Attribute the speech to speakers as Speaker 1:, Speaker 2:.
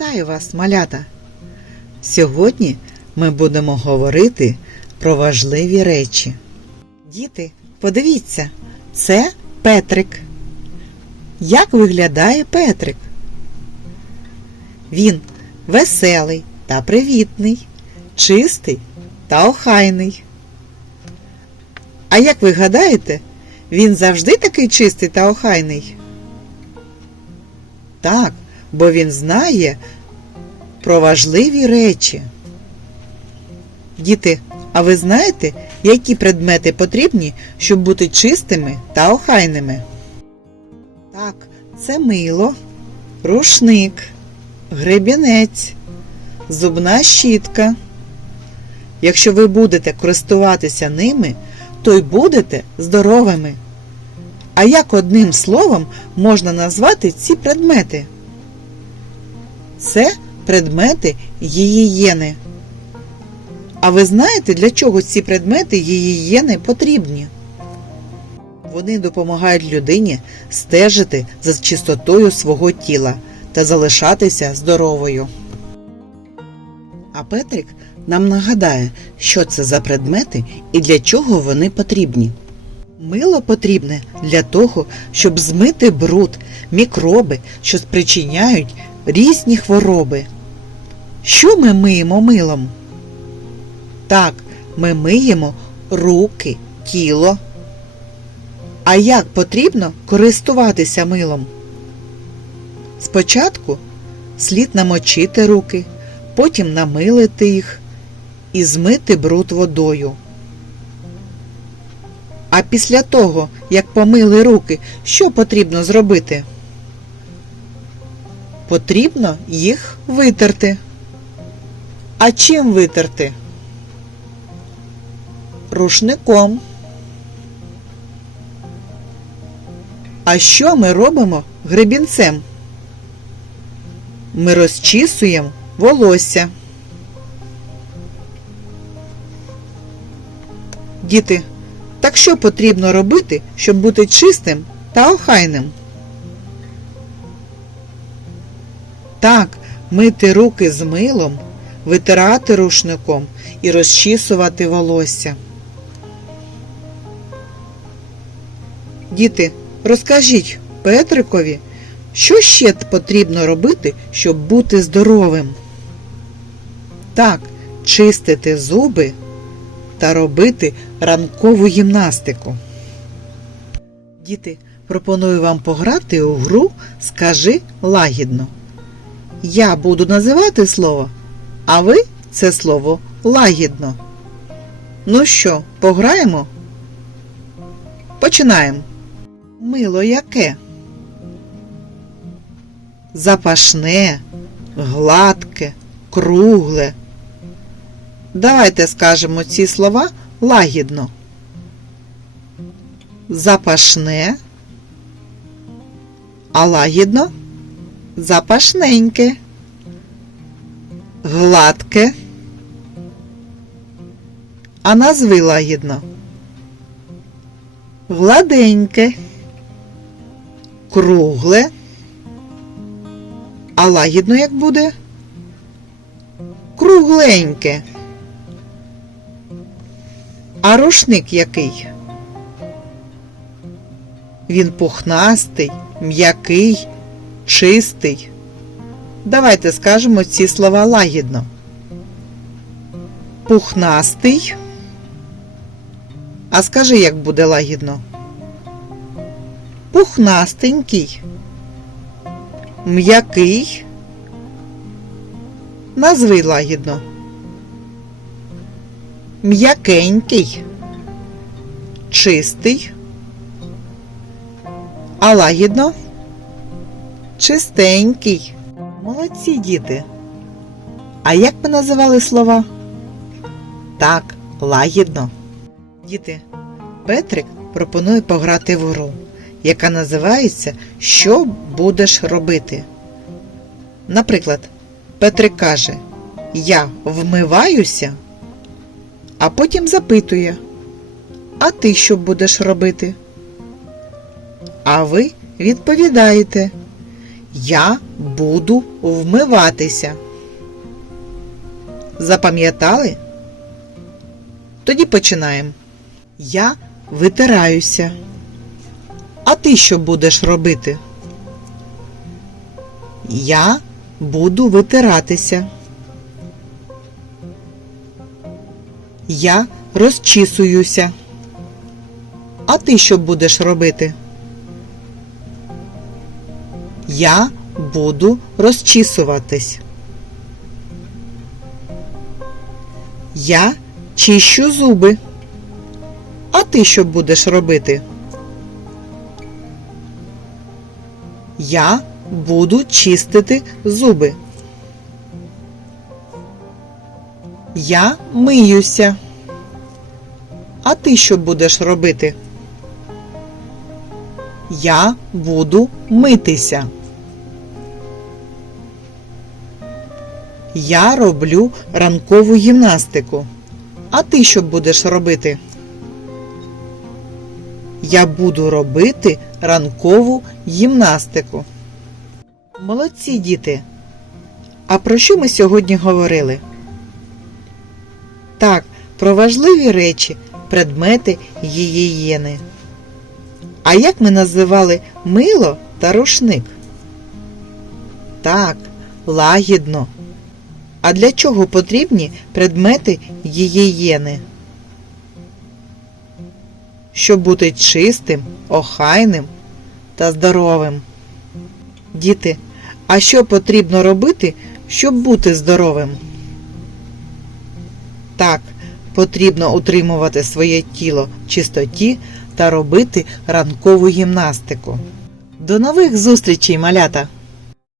Speaker 1: Вітаю вас, малята! Сьогодні ми будемо говорити про важливі речі. Діти, подивіться, це Петрик. Як виглядає Петрик? Він веселий та привітний, чистий та охайний. А як ви гадаєте, він завжди такий чистий та охайний? Так, бо він знає про важливі речі. Діти, а ви знаєте, які предмети потрібні, щоб бути чистими та охайними? Так, це мило, рушник, гребінець, зубна щітка. Якщо ви будете користуватися ними, то й будете здоровими. А як одним словом можна назвати ці предмети? Це предмети гігієни. А ви знаєте, для чого ці предмети гігієни потрібні? Вони допомагають людині стежити за чистотою свого тіла та залишатися здоровою. А Петрик нам нагадає, що це за предмети і для чого вони потрібні. Мило потрібне для того, щоб змити бруд, мікроби, що спричиняють різні хвороби. Що ми миємо милом? Так, ми миємо руки, тіло. А як потрібно користуватися милом? Спочатку слід намочити руки, потім намилити їх і змити бруд водою. А після того, як помили руки, що потрібно зробити? Потрібно їх витерти. А чим витерти? Рушником. А що ми робимо гребінцем? Ми розчісуємо волосся. Діти, так що потрібно робити, щоб бути чистим та охайним? Так, мити руки з милом, витирати рушником і розчісувати волосся. Діти, розкажіть Петрикові, що ще потрібно робити, щоб бути здоровим? Так, чистити зуби та робити ранкову гімнастику. Діти, пропоную вам пограти у гру Скажи лагідно. Я буду називати слово, а ви це слово лагідно. Ну що, пограємо? Починаємо. Мило яке? Запашне, гладке, кругле. Давайте скажемо ці слова лагідно. Запашне, а лагідно запашненьке, гладке, а назви лагідно. Гладеньке, кругле, а лагідно як буде? Кругленьке. А рушник який? Він пухнастий, м'який, чистий. Давайте скажемо ці слова лагідно. Пухнастий. А скажи, як буде лагідно? Пухнастенький. М'який. Назви лагідно. М'якенький. Чистий. А лагідно? Чистенький. Молодці діти. А як ми називали слова? Так, лагідно. Діти, Петрик пропонує пограти в гру, яка називається Що будеш робити? Наприклад, Петрик каже Я вмиваюся, а потім запитує А ти що будеш робити? А ви відповідаєте Я буду вмиватися. Запам'ятали? Тоді починаємо. Я витираюся. А ти що будеш робити? Я буду витиратися. Я розчісуюся. А ти що будеш робити? Я буду розчісуватись. Я чищу зуби. А ти що будеш робити? Я буду чистити зуби. Я миюся. А ти що будеш робити? Я буду митися. Я роблю ранкову гімнастику. А ти що будеш робити? Я буду робити ранкову гімнастику. Молодці діти. А про що ми сьогодні говорили? Так, про важливі речі, предмети гігієни. А як ми називали мило та рушник? Так, лагідно. А для чого потрібні предмети гігієни? Щоб бути чистим, охайним та здоровим. Діти, а що потрібно робити, щоб бути здоровим? Так, потрібно утримувати своє тіло в чистоті та робити ранкову гімнастику. До нових зустрічей, малята!